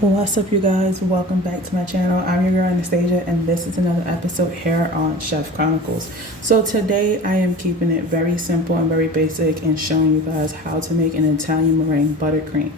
What's up, you guys? Welcome back to my channel. I'm your girl Anastasia, and this is another episode here on Chef Chronicles. So today I am keeping it very simple and very basic and showing you guys how to make an Italian meringue buttercream.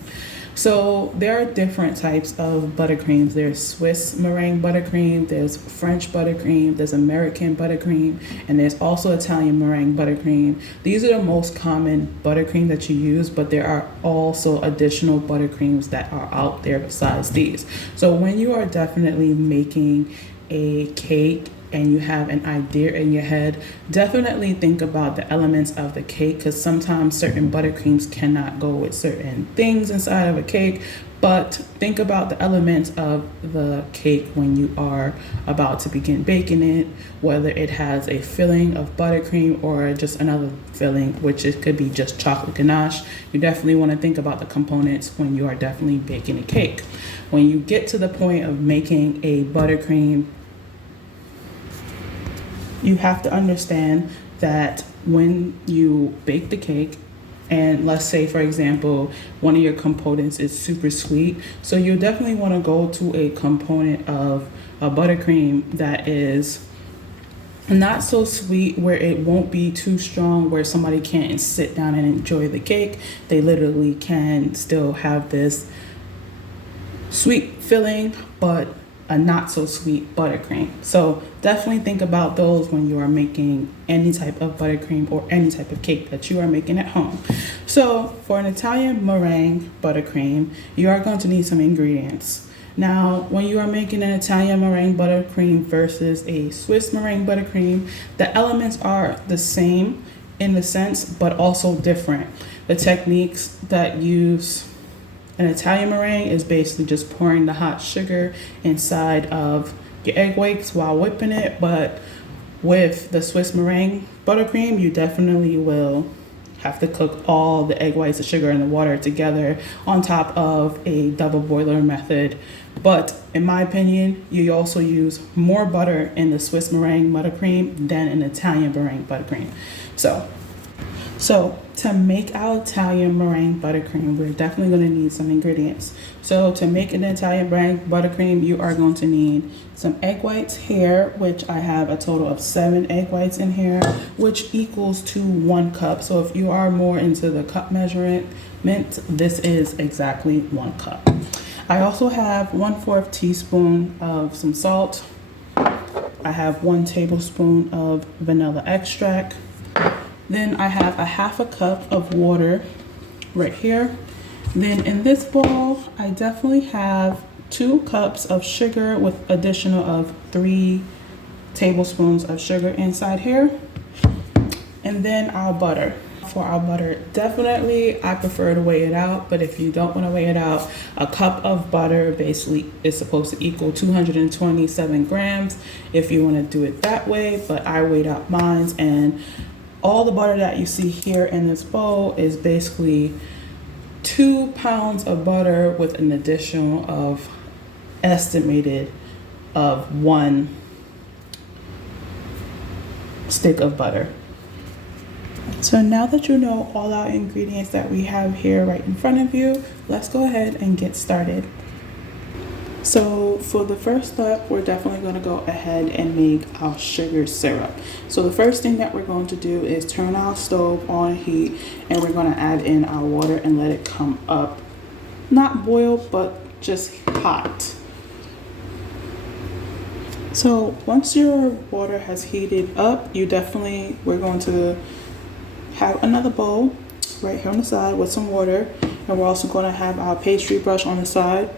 So there are different types of buttercreams. There's Swiss meringue buttercream, there's French buttercream, there's American buttercream, and there's also Italian meringue buttercream. These are the most common buttercream that you use, but there are also additional buttercreams that are out there besides these. So when you are definitely making a cake and you have an idea in your head, definitely think about the elements of the cake, because sometimes certain buttercreams cannot go with certain things inside of a cake. But think about the elements of the cake when you are about to begin baking it, whether it has a filling of buttercream or just another filling, which it could be just chocolate ganache. You definitely want to think about the components when you are definitely baking a cake. When you get to the point of making a buttercream, you have to understand that when you bake the cake, and let's say, for example, one of your components is super sweet, so you definitely want to go to a component of a buttercream that is not so sweet, where it won't be too strong, where somebody can't sit down and enjoy the cake. They literally can still have this sweet filling, but a not so sweet buttercream. So definitely think about those when you are making any type of buttercream or any type of cake that you are making at home. So for an Italian meringue buttercream, you are going to need some ingredients. Now, when you are making an Italian meringue buttercream versus a Swiss meringue buttercream, the elements are the same in the sense, but also different. The techniques that use an Italian meringue is basically just pouring the hot sugar inside of your egg whites while whipping it. But with the Swiss meringue buttercream, you definitely will have to cook all the egg whites, the sugar, and the water together on top of a double boiler method. But in my opinion, you also use more butter in the Swiss meringue buttercream than an Italian meringue buttercream. So to make our Italian meringue buttercream, we're definitely going to need some ingredients. So to make an Italian meringue buttercream, you are going to need some egg whites here, which I have a total of 7 egg whites in here, which equals to 1 cup. So if you are more into the cup measurement, this is exactly 1 cup. I also have 1/4 teaspoon of some salt. I have 1 tablespoon of vanilla extract. Then I have a 1/2 cup of water right here. Then in this bowl, I definitely have 2 cups of sugar with additional of 3 tablespoons of sugar inside here. And then our butter. For our butter, definitely I prefer to weigh it out, but if you don't want to weigh it out, a cup of butter basically is supposed to equal 227 grams if you want to do it that way. But I weighed out mine, and all the butter that you see here in this bowl is basically 2 pounds of butter with an additional of estimated of 1 stick of butter. So now that you know all our ingredients that we have here right in front of you, let's go ahead and get started. So for the first step, we're definitely going to go ahead and make our sugar syrup. So the first thing that we're going to do is turn our stove on heat, and we're going to add in our water and let it come up. Not boil, but just hot. So once your water has heated up, we're going to have another bowl right here on the side with some water, and we're also going to have our pastry brush on the side,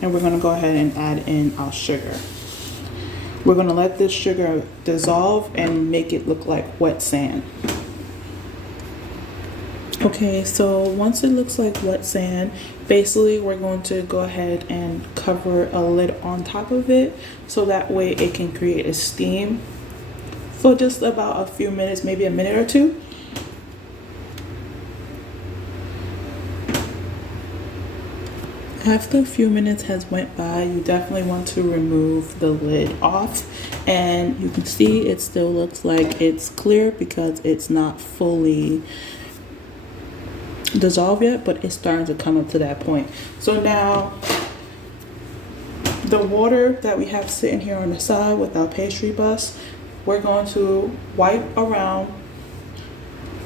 and we're going to go ahead and add in our sugar. We're going to let this sugar dissolve and make it look like wet sand. Okay, so once it looks like wet sand, basically we're going to go ahead and cover a lid on top of it, so that way it can create a steam for just about a few minutes, maybe a minute or two. After a few minutes has went by, you definitely want to remove the lid off, and you can see it still looks like it's clear because it's not fully dissolved yet, but it's starting to come up to that point. So now The water that we have sitting here on the side with our pastry bus, we're going to wipe around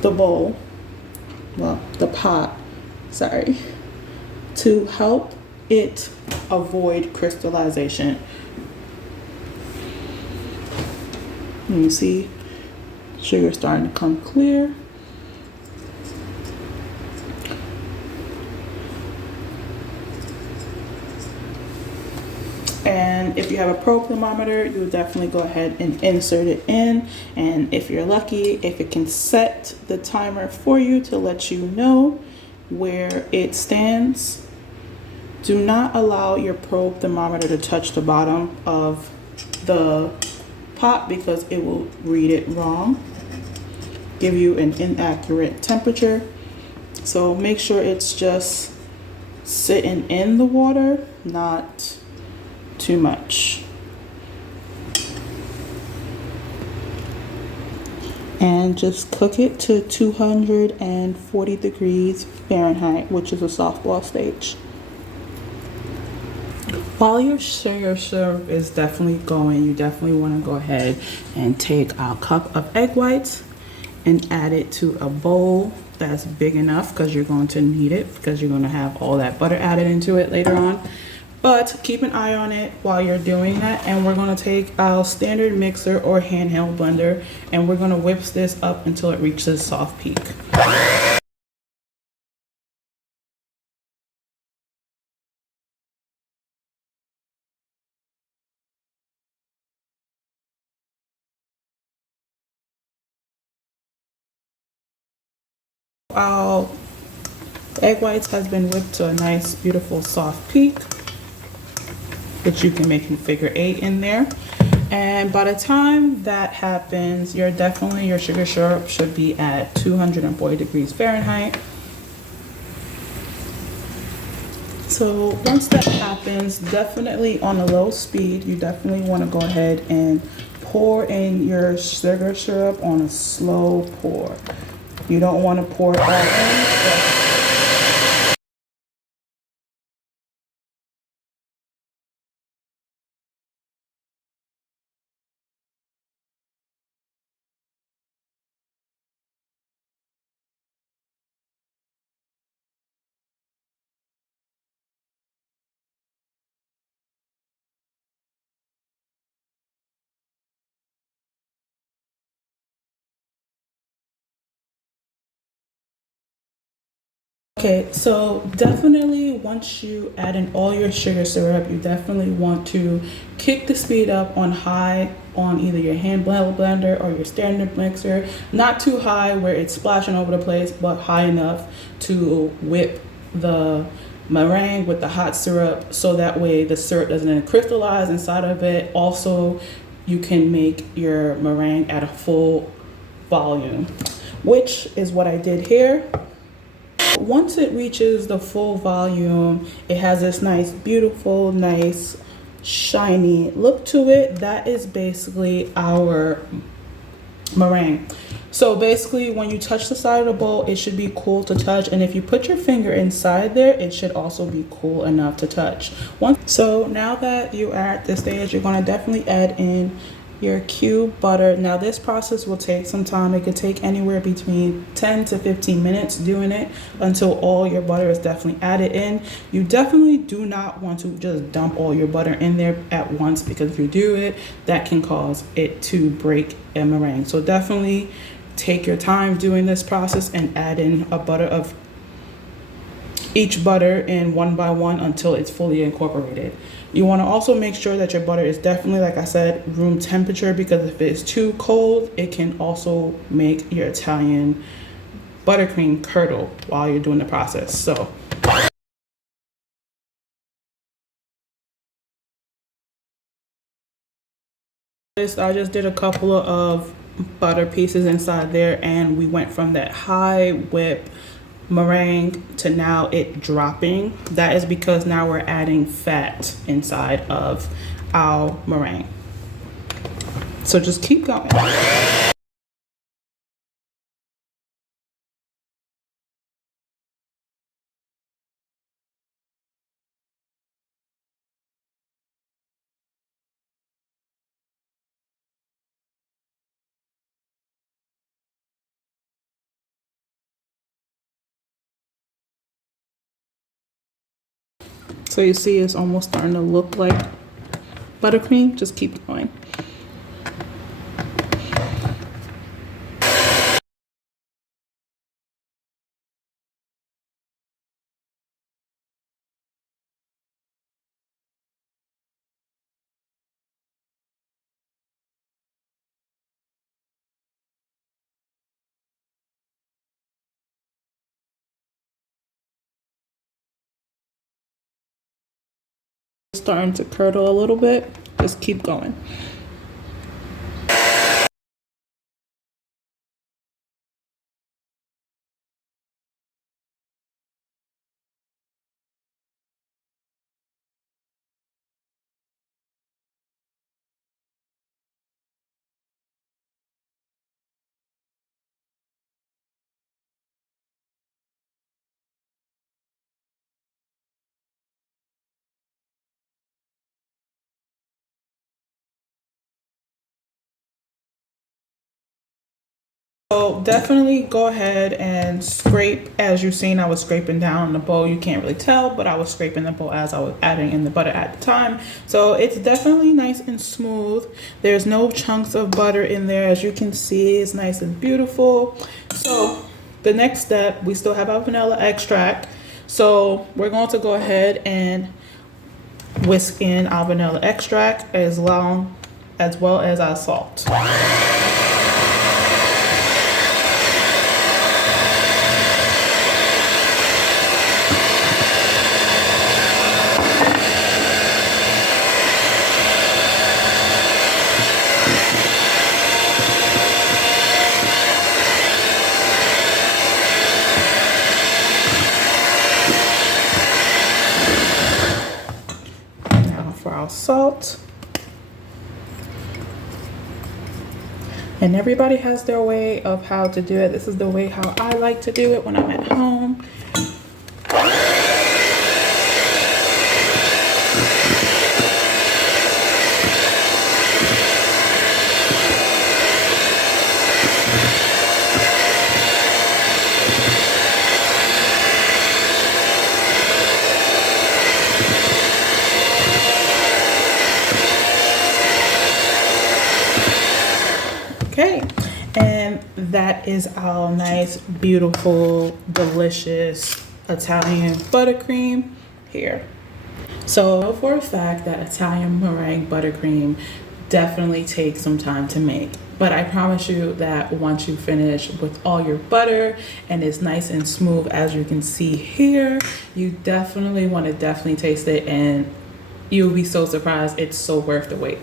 the bowl, well, the pot, sorry, to help it avoid crystallization. You see, sugar starting to come clear. And if you have a probe thermometer, you would definitely go ahead and insert it in. And if you're lucky, if it can set the timer for you to let you know where it stands. Do not allow your probe thermometer to touch the bottom of the pot because it will read it wrong, give you an inaccurate temperature. So make sure it's just sitting in the water, not too much. And just cook it to 240 degrees Fahrenheit, which is a softball stage. While your sugar syrup is definitely going, you definitely want to go ahead and take our cup of egg whites and add it to a bowl that's big enough, because you're going to need it, because you're going to have all that butter added into it later on. But keep an eye on it while you're doing that. And we're going to take our standard mixer or handheld blender, and we're going to whip this up until it reaches soft peak. Our egg whites has been whipped to a nice, beautiful, soft peak, which you can make in figure 8 in there. And by the time that happens, your sugar syrup should be at 240 degrees Fahrenheit. So once that happens, definitely on a low speed, you definitely want to go ahead and pour in your sugar syrup on a slow pour. You don't want to pour it all in. Okay, so definitely once you add in all your sugar syrup, you definitely want to kick the speed up on high on either your hand blender or your standard mixer. Not too high where it's splashing over the place, but high enough to whip the meringue with the hot syrup, so that way the syrup doesn't crystallize inside of it. Also, you can make your meringue at a full volume, which is what I did here. Once it reaches the full volume, it has this nice, beautiful, nice, shiny look to it. That is basically our meringue. So basically, when you touch the side of the bowl, it should be cool to touch. And if you put your finger inside there, it should also be cool enough to touch. So now that you are at this stage, you're going to definitely add in your cube butter. Now this process will take some time. It could take anywhere between 10 to 15 minutes doing it until all your butter is definitely added in. You definitely do not want to just dump all your butter in there at once, because if you do it, that can cause it to break a meringue. So definitely take your time doing this process and add in a butter of each butter in one by one until it's fully incorporated. You want to also make sure that your butter is definitely, like I said, room temperature, because if it's too cold, it can also make your Italian buttercream curdle while you're doing the process. So I just did a couple of butter pieces inside there, and we went from that high whip meringue to now it dropping. That is because now we're adding fat inside of our meringue. So just keep going. So you see it's almost starting to look like buttercream. Just keep going. Starting to curdle a little bit. Just keep going. So definitely go ahead and scrape. As you've seen, I was scraping down the bowl. You can't really tell, but I was scraping the bowl as I was adding in the butter at the time. So it's definitely nice and smooth. There's no chunks of butter in there. As you can see, it's nice and beautiful. So the next step, we still have our vanilla extract. So we're going to go ahead and whisk in our vanilla extract as well as our salt. For our salt. And everybody has their way of how to do it. This is the way how I like to do it when I'm at home. Okay, and that is our nice, beautiful, delicious Italian buttercream here. So for a fact that Italian meringue buttercream definitely takes some time to make. But I promise you that once you finish with all your butter and it's nice and smooth, as you can see here, you definitely want to taste it, and you'll be so surprised. It's so worth the wait.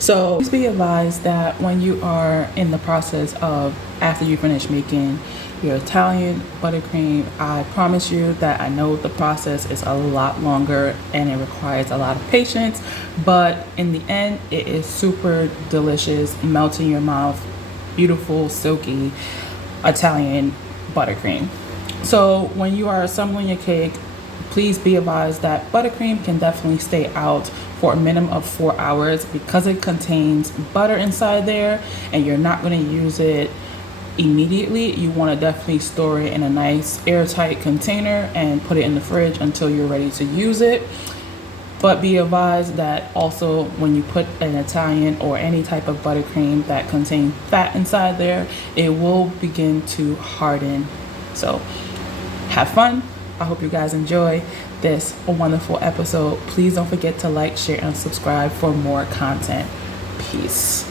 So please be advised that when you are in the process of, after you finish making your Italian buttercream, I promise you that I know the process is a lot longer and it requires a lot of patience, but in the end, it is super delicious, melt in your mouth, beautiful, silky Italian buttercream. So when you are assembling your cake, please be advised that buttercream can definitely stay out for a minimum of 4 hours because it contains butter inside there and you're not going to use it immediately. You want to definitely store it in a nice airtight container and put it in the fridge until you're ready to use it. But be advised that also when you put an Italian or any type of buttercream that contains fat inside there, it will begin to harden. So have fun. I hope you guys enjoy this wonderful episode. Please don't forget to like, share, and subscribe for more content. Peace.